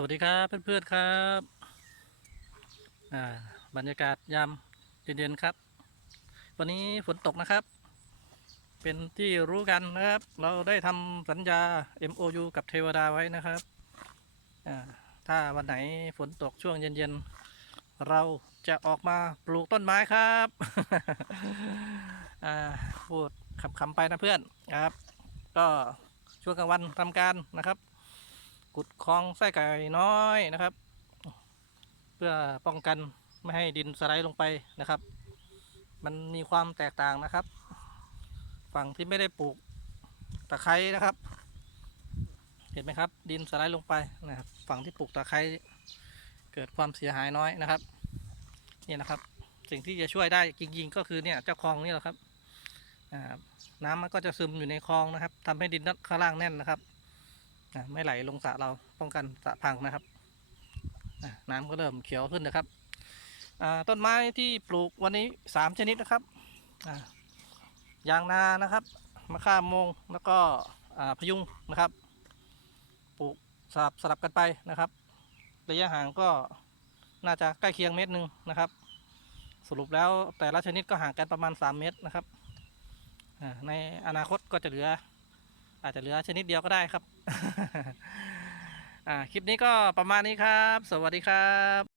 สวัสดีครับเพื่อนๆครับอ่าบรรยากาศยามเย็นๆครับ วันนี้ฝนตกนะครับ เป็นที่รู้กันนะครับ เราได้ทำสัญญา MOU กับเทวดาไว้นะครับอ่าถ้าวันไหนฝนตกช่วงเย็นๆ เราจะออกมาปลูกต้นไม้ครับอ่าพูดคำๆไปนะเพื่อนครับ ก็ช่วงกลางวันทำการนะครับ ขุดคลองไส้ไก่น้อยนะครับ เพื่อป้องกันไม่ให้ดินสไลด์ลงไปนะครับ มันมีความแตกต่างนะครับ ฝั่งที่ไม่ได้ปลูกตะไคร้นะครับ เห็นไหมครับ ดินสไลด์ลงไปนะครับ ฝั่งที่ปลูกตะไคร้เกิดความเสียหายน้อยนะครับนี่นะครับ สิ่งที่จะช่วยได้จริงๆก็คือเนี่ยเจ้าคลองนี่แหละครับน้ำมันก็จะซึมอยู่ในคลองนะครับทำให้ดินข้างล่างแน่นนะครับ ไม่ไหลลงสระเราป้องกันสระพังนะครับน้ำก็เริ่มเขียวขึ้นนะครับต้นไม้ที่ปลูกวันนี้สามชนิดนะครับยางนานะครับมะข่ามงแล้วก็พยุงนะครับ ปลูกสลับสลับกันไปนะครับ ระยะห่างก็น่าจะใกล้เคียงเมตรหนึ่งนะครับ สรุปแล้วแต่ละชนิดก็ห่างกันประมาณ 3 เมตรนะครับในอนาคตก็จะเหลือ อาจจะเหลือชนิดเดียวก็ได้ครับ อ่าคลิปนี้ก็ประมาณนี้ครับ สวัสดีครับ